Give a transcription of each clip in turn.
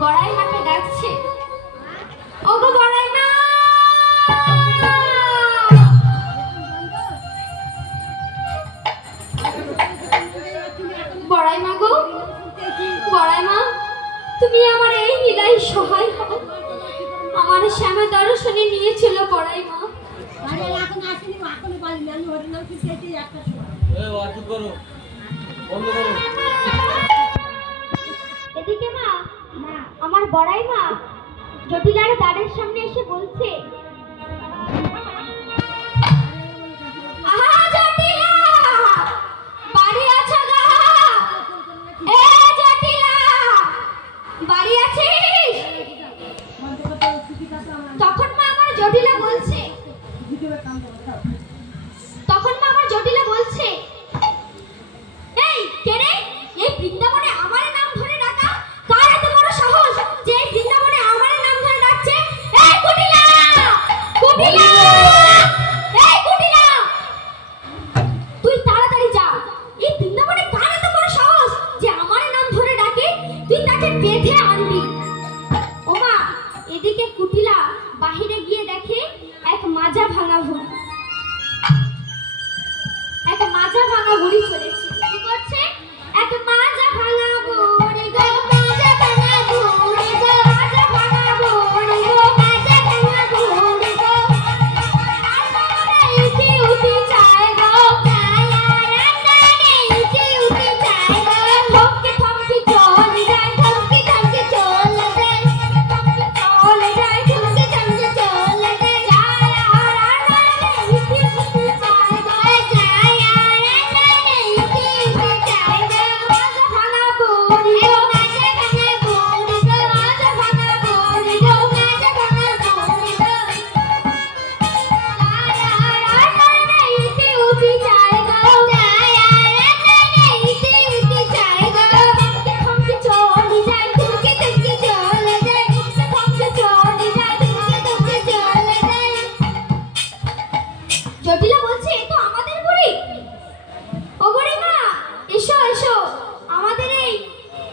বড়াই মাকে ডাকছে, ওগো বড়াই মা। বড়াই মা গো, বড়াই মা, তুমি আমার এই লীলায় সহায় হও। আমার শ্যামা দর্শনে নিয়েছিল বড়াই মা। এদিকে মা, আমার বড়াই মা জটিলার দ্বারের সামনে এসে বলছে, আহা জটিলা, বাড়ি আছো গো? এ জটিলা, বাড়ি আছিস? তখন মা আমার জটিলা বলছে, এই কে রে? এই বৃন্দাবনে আমার নাম ধরে ডাকা? কার এত বড় সাহস যে এই বৃন্দাবনে আমার নাম ধরে ডাকছে? এই কুটিলা, কুটিলা, এই কুটিলা, তুই তাড়াতাড়ি যা। এই বৃন্দাবনে কার এত বড় সাহস যে আমার নাম ধরে ডাকে? তুই তাকে বেঁধে আনবি। ও মা, এদিকে কুটিলা বাহিরে গিয়ে দেখে এক মাজা ভাঙা ভুঁড়ি, এক মাজা ভাঙা বুড়ি চলেছে। কি করছে? এক মাজা ভাঙা বুড়ি গো, মাজা ভাঙা বুড়ি গো, মাজা ভাঙা বুড়ি গো, মাজা ভাঙা বুড়ি গো, রাস্তায় উঠি উঠি যায় গো, রাস্তায় উঠি উঠি যায় গো, থমকে থমকে চলে যায়, থমকে থমকে চলে যায়, থমকে চলে যায়, থমকে থমকে চলে যায়, যায় আর রাস্তায় উঠি উঠি যায় গো, যায় আর রাস্তায় উঠি উঠি যায় গো, মাজা ভাঙা বুড়ি গো, মাজা ভাঙা বুড়ি গো, মাজা ভাঙা বুড়ি গো, মাজা ভাঙা বুড়ি গো, যায় আর রাস্তায় উঠি উঠি যায় গো, যায় আর রাস্তায় উঠি উঠি যায় গো, থমকে থমকে চলে যায়, থমকে থমকে চলে যায়, থমকে থমকে চলে যায়, থমকে থমকে চলে যায়। জটিলা বলছে, এ তো আমাদের বুড়ি। ও বুড়ি মা, এসো এসো, আমাদের এই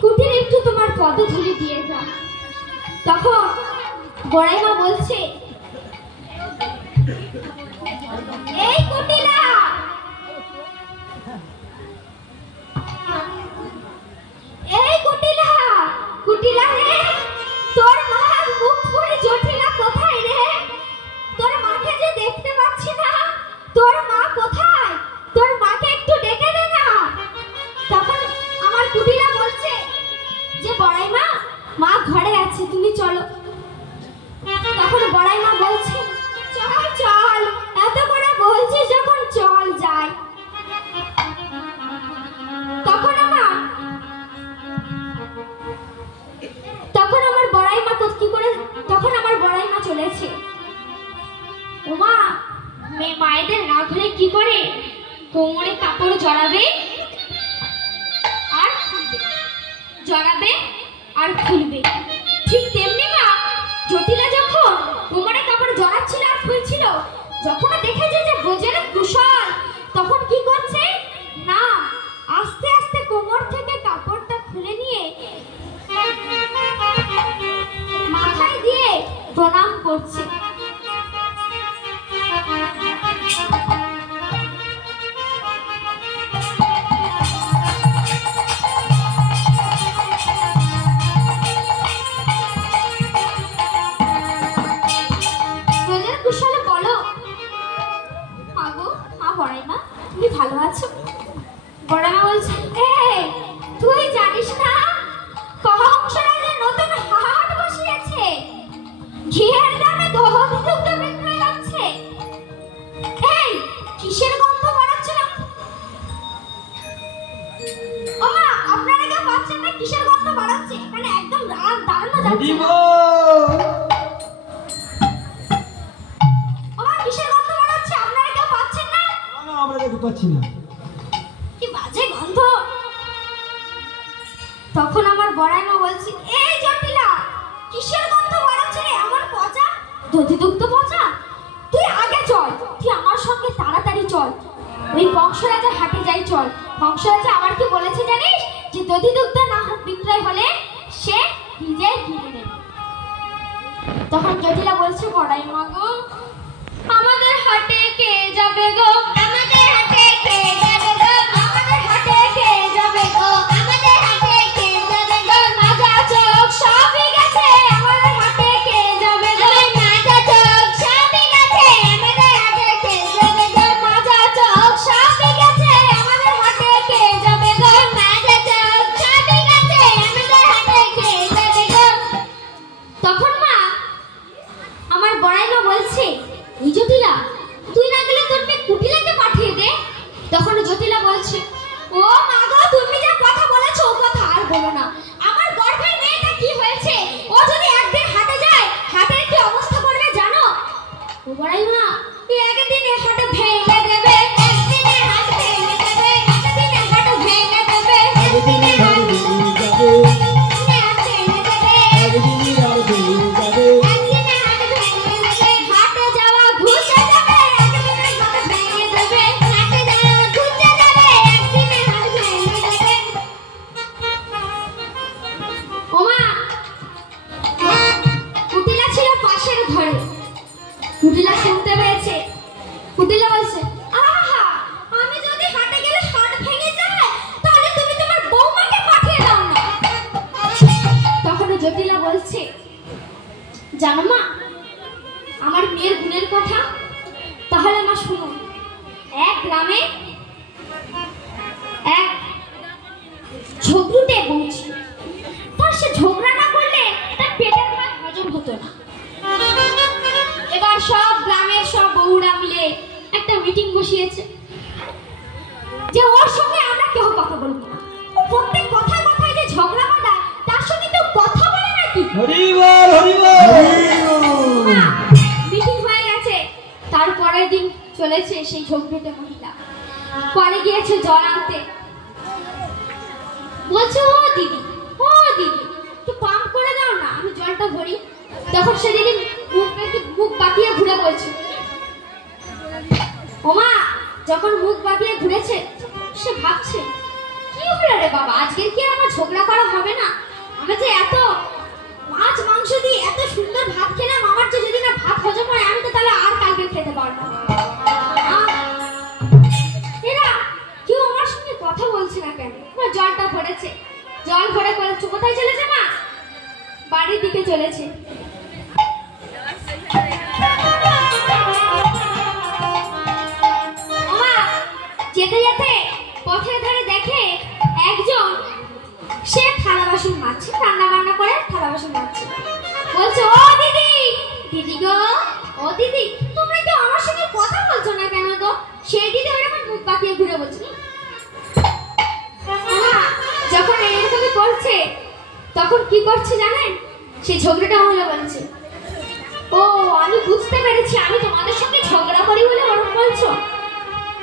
কুটিরে একটু তোমার পদধূলি দিয়ে যা। তখন বড়াই মা বলছে, এই কুটিলা, এই কুটিলা, কুটিলা রে, তোর মার মুখ পুরি জটিলা কোথায় রে? তোর মাকে যে দেখতে পাচ্ছি না, তোর মা কোথায়? তোর মাকে একটু ডেকে দে না। তখন আমার কুটিলা বলছে যে বড়াই মা, মা ঘরে আছে, তুমি চলো। তখন বড়াই মা বলছে, চল চল, এত করে বলছিস যখন চল যাই। তখন আমার বড়াই মা কি করে, তখন আমার বড়াই মা চলেছে। ওমা, মায়েদের রাগ হলে কি করে? কোমরে কাপড় জড়াবে আর খুলবে, জড়াবে আর খুলবে। ঠিক তেমনি মা জটিলা যখন কোমরে কাপড় জড়াচ্ছিল আর খুলছিল, যখন দেখেছে যে ব্রজের কুশল, তখন কি করছে না, আস্তে আস্তে কোমর থেকে কাপড়টা খুলে নিয়ে মাথায় দিয়ে প্রণাম করছে। কুশলে বলো, মা গো, মা বড়াই মা, তুমি ভালো আছো? বড়াই মা বলছে, এই তুই জানিস না কংসরাজের নতুন হাট বসিয়েছে, ঘিয়ের দামে দুগ্ধ বিক্রয় হচ্ছে। এই কিসের গন্ধ বাড়াচ্ছে না? ও মা, আপনারা কেউ পাচ্ছেন না কিসের গন্ধ বাড়াচ্ছে? এখানে একদম রাত দাঁড়ানো যাচ্ছে না। কি বাজে গন্ধ। তখন আমার বড়াই মা বলছে, এই জটিলা, কিসের গন্ধ বাড়াচ্ছে রে? আমার পচা দধিদুগ্ধ পচা। তুই আগে চল, তুই আমার সঙ্গে তাড়াতাড়ি চল, ওই কংসরাজের হাটে যাই চল। কংসরাজা আবার কি বলেছে জানিস? যে দধিদুগ্ধ না বিক্রয় হলে সে নিজে তখন জটিলা বলছে বড়াই মা গো আমাদের হাটে কে যাবে গো আমাদের হাটে কে যাবে গো আমাদের হাটে কে যাবে গো আমাদের হাটে কে যাবে গো মাজা চোখ সবই গেছে আমাদের হাটে কে যাবে গো মাজা চোখ সবই গেছে আমাদের হাটে কে যাবে গো মাজা চোখ সবই গেছে আমাদের হাটে কে যাবে গো মাজা চোখ সবই গেছে আমাদের হাটে কে যাবে গো তখন মা আমার বড়াই মা বলছে এই জটিলা তুই না গেলে তোর মেয়ে কুটিলাকে পাঠিয়ে দে তখন জটিলা বলছে ও মা গো তুমি যা কথা বলেছো ও কথা আর বলো না আমার গর্ভের মেয়েটা কি হয়েছে ও যদি একদিন হাটে যায় হাটের কি অবস্থা করবে জানো ও বড়াই মা এই একদিনে হাটে ভেঙে দেবে একদিনে হাট ভেঙে দেবে একদিনে হাট ভেঙে দেবে একদিনে হাট ভেঙে দেবে কুটিলা শুনতে পেয়েছে কুটিলা বলছে আহা আমি যদি হাটে গেলে হাট ভেঙে যায় তাহলে তুমি তোমার বৌমাকে পাঠিয়ে দাও না তখন জটিলা বলছে জানো মা আমার মেয়ের গুণের কথা তাহলে মা শুনুন এক গ্রামে এক ঝগড়ুটে বউ ছিল তার সে ঝগড়া না করলে তার পেটের ভাত হজম হতো না এবার সব গ্রামের সব বউরা মিলে একটা মিটিং বসিয়েছে যে ওর সঙ্গে আমরা কেউ কথা বলবো না ও প্রত্যেক কথায় কথায় যে ঝগড়া বাঁধায় তার সঙ্গে কেউ কথা বলে নাকি হরি বল হরি বল মিটিং হয়ে গেছে তারপরের দিন চলেছে সেই ঝগড়ুটে মহিলা পরে গিয়েছে জল আনতে বলছে ও দিদি একটু পাম্প করে দাও না আমি জলটা ভরি তখন সে দিদি মুখ বাঁকিয়ে ঘুরে বলছে ওমা যখন মুখ বাঁকিয়ে ঘুরেছে সে ভাবছে কি হলো রে বাবা আজকে কি আমার ঝগড়া করা হবে না আমি যে এত মাছ মাংস দিয়ে এত সুন্দর ভাত খেলাম আমার যে যদি না ভাত হজম হয় আমি তো তাহলে আর কালকে খেতে পারবো না এরা কেউ আমার সঙ্গে কথা বলছে না কেন জলটা ভরেছে জল ভরে বলছে কোথায় চলেছে মা বাড়ির দিকে চলেছে যেতে যেতে পথের ধারে দেখে একজন সে থালা বাসন মাজছে রান্না বান্না করে থালা বাসন মাজছে বলছে ও দিদি গো ও দিদি তোমরা কি আমার সঙ্গে কথা বলছো না কেন গো সেই দিদি ওরকম মুখ বাঁকিয়ে ঘুরে বলছে যখন এরকমই করছে তখন কি করছে জানেন সেই ঝগড়াটা হলো বলছে ও আমি বুঝতে পেরেছি আমি তোমাদের সঙ্গে ঝগড়া করি বলে ওরকম বলছো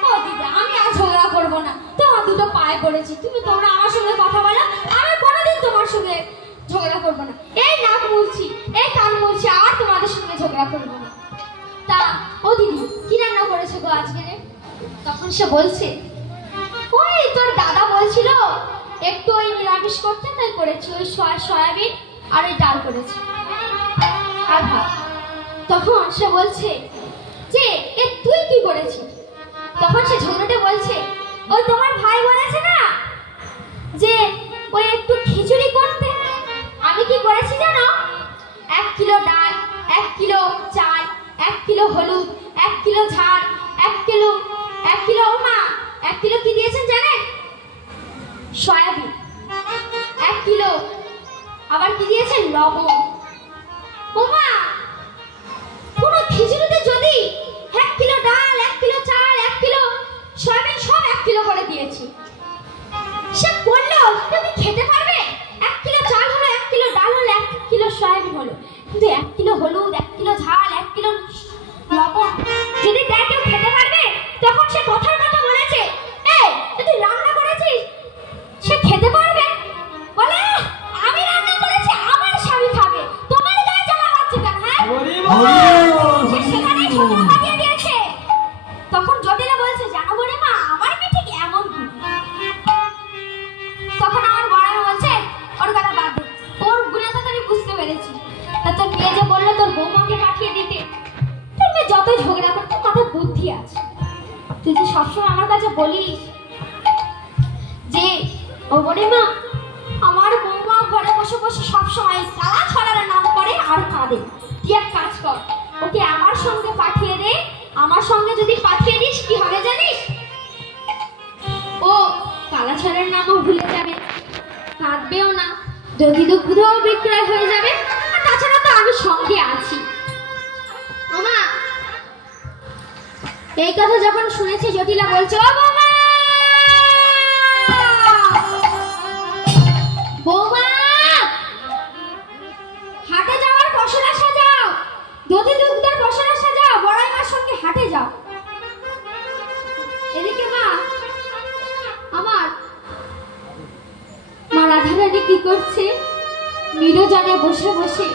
ও দিদি আমি আর ঝগড়া করবো না তোমার দুটো পায়ে পড়েছি তোমরা আমার সঙ্গে কথা বলো আমি কোনোদিন তোমার সঙ্গে ঝগড়া করবো না এই নাক মুলছি এই কান মুলছি আর তোমাদের সঙ্গে ঝগড়া করবো না তা ও দিদি কি রান্না করেছো গো আজকে তখন সে বলছে ওই তোর দাদা বলছিল একটু ওই নিরামিষ করতে তাই করেছি ওই সয়াবিন আর ওই ডাল করেছি আর ভাত তখন সে বলছে যে এ তুই কি করেছিস তখন সে ঝগড়াটে বলছে ওই তোমার ভাই বলেছে না যে ওই একটু খিচুড়ি করতে আমি কি করেছি জানো 1 কিলো ডাল 1 কিলো চাল 1 কিলো হলুদ 1 কিলো ঝাল 1 কিলো মা 1 কিলো কি দিয়েছেন জানেন সয়াবিন 1 কিলো আবার কি দিয়েছেন লবণ ও মা কোন খিচুড়িতে যদি 1 কিলো ডাল 1 কিলো চাল 1 কিলো সয়াবিন সব 1 কিলো করে দিয়েছি সে বললো তুমি খেতে পারবে 1 কিলো চাল হলো 1 কিলো ডাল হলো 1 কিলো সয়াবিন হলো কিন্তু 1 কিলো হলুদ 1 কিলো ঝাল 1 কিলো লবণ যদি দেয় কেউ খেতে পারবে তখন সে কথার কথা বলেছে এই তুই রান্না করেছিস সে খেতে পারবে বলে আমি রান্না করেছি আমার স্বামী খাবে তোমার গায়ে জ্বালা হচ্ছে কেন হ্যাঁ সেখানে ঝগড়া বাঁধিয়ে দিয়েছে তখন জটিলা বলছে জানো বলে মা আমার মেয়ে ঠিক এমন তখন আমার বড় বলছে ওর কথা বাদ দে ওর গুণাটা আমি বুঝতে পেরেছি তা তোর মেয়ে যে বললো তোর বৌমাকে পাঠিয়ে দিতে। তোর মেয়ে যতই ঝগড়া করতে মাথায় বুদ্ধি আছে। তুই যে সবসময় আমার কাছে বলিস যে ও বড়িমা, আমার বৌমা ঘরে বসে বসে সবসময় কালা ছড়ার নাম করে আর কাঁদে। তুই এক কাজ কর, ওকে আমার সঙ্গে পাঠিয়ে দে। আমার সঙ্গে যদি পাঠিয়ে দিস কি হবে জানিস? ও কালা ছড়ার নামও ভুলে যাবে, কাঁদবেও না, যদি দুগ্ধ বিক্রয় হয়ে যাবে। আর তাছাড়া তো আমি সঙ্গে আছি। মামা এই কথা যখন শুনেছি, জটিলা বলছে ও বাবা, বৌমা হাটে যাওয়ার পসরা সাজাও, দধি দুগ্ধের পসরা সাজাও, বড়াই মার সঙ্গে হাটে যাও। এদিকে মা আমার মা রাধারানী কি করছে? নিরজনে বসে বসে